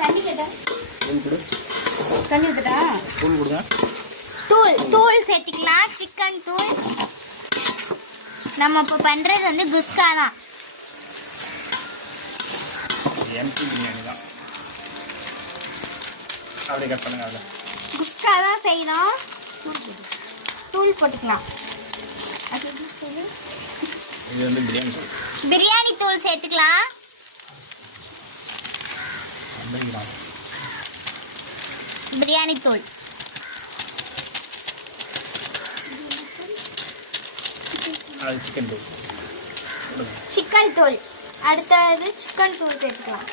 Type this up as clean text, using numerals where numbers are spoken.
தண்ணி கேட்டா தண்ணி ஊத்துடா. தூள் கொடுங்க. தூள் சேர்த்துக்கலாம். சிக்கன் தூள். நம்ம இப்போ பண்றது வந்து குஸ்கா தான். எம்டி பிரியாணி தான். அப்படியே கட் பண்ணுங்க. அதில் குஸ்கா தான் செய்யணும். தூள் போட்டுக்கலாம். இது வந்து பிரியாணி தூள். பிரியாணி தூள் சேர்த்துக்கலாம். 50 கிராம். பிரியாணி தூள். அது சிக்கன் தூள். சிக்கன் தூள். அடுத்தது சிக்கன் தூள் சேர்த்துக்கலாம்.